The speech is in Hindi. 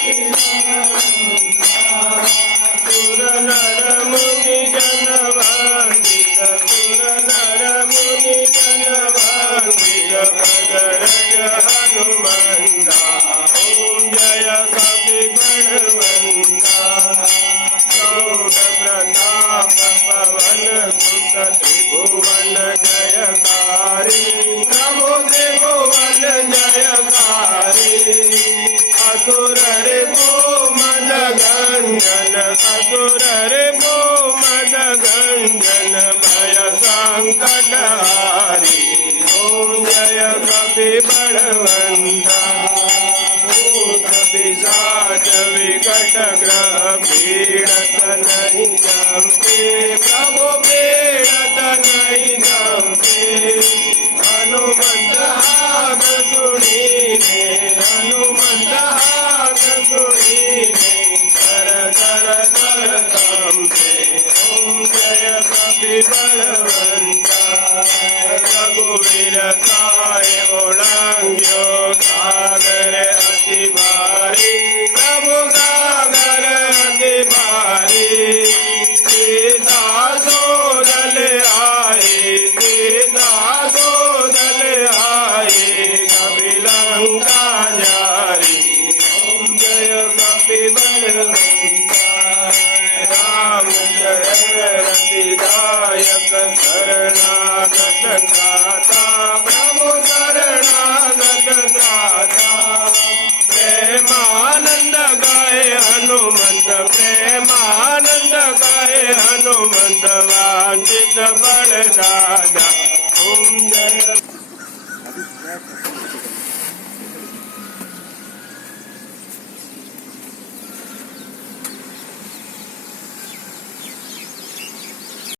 सुर नर मुनि जन वंदित सुर नर मुनि जन वंदित भगरज हनुमंता ओम जय कपि बलवंता गौर प्रताप पवन सुत त्रिभुवन जयकारी नमो त्रिभुवन जयकारी असुर रे मद गंजन असुर रे मद गंजन भय संकट हारी ओम जय कपि बलवंता भूत पिशाच विकट ग्रह पीड़त नहीं जमते प्रभु पीड़त नहीं जमते हनुमंत हाथ सुनीने हनुमंत हाथ सुनीने कर कर कर कंपे ओम जय कपि बलवंता रघुवीर काय ओळंग्यो सागर अति भारी प्रभु सागर अति भारी सीता सोदल आए सीता सोदल आए कपि लंका जारी ओम जय कपि बलवंता रामचरण रतिदायक शरणागत दाता प्रभु शरणागत दाता प्रेमानंद गाए हनुमंत प्रेमानंद गाए हनुमंत वांछित बल राजा ओम जय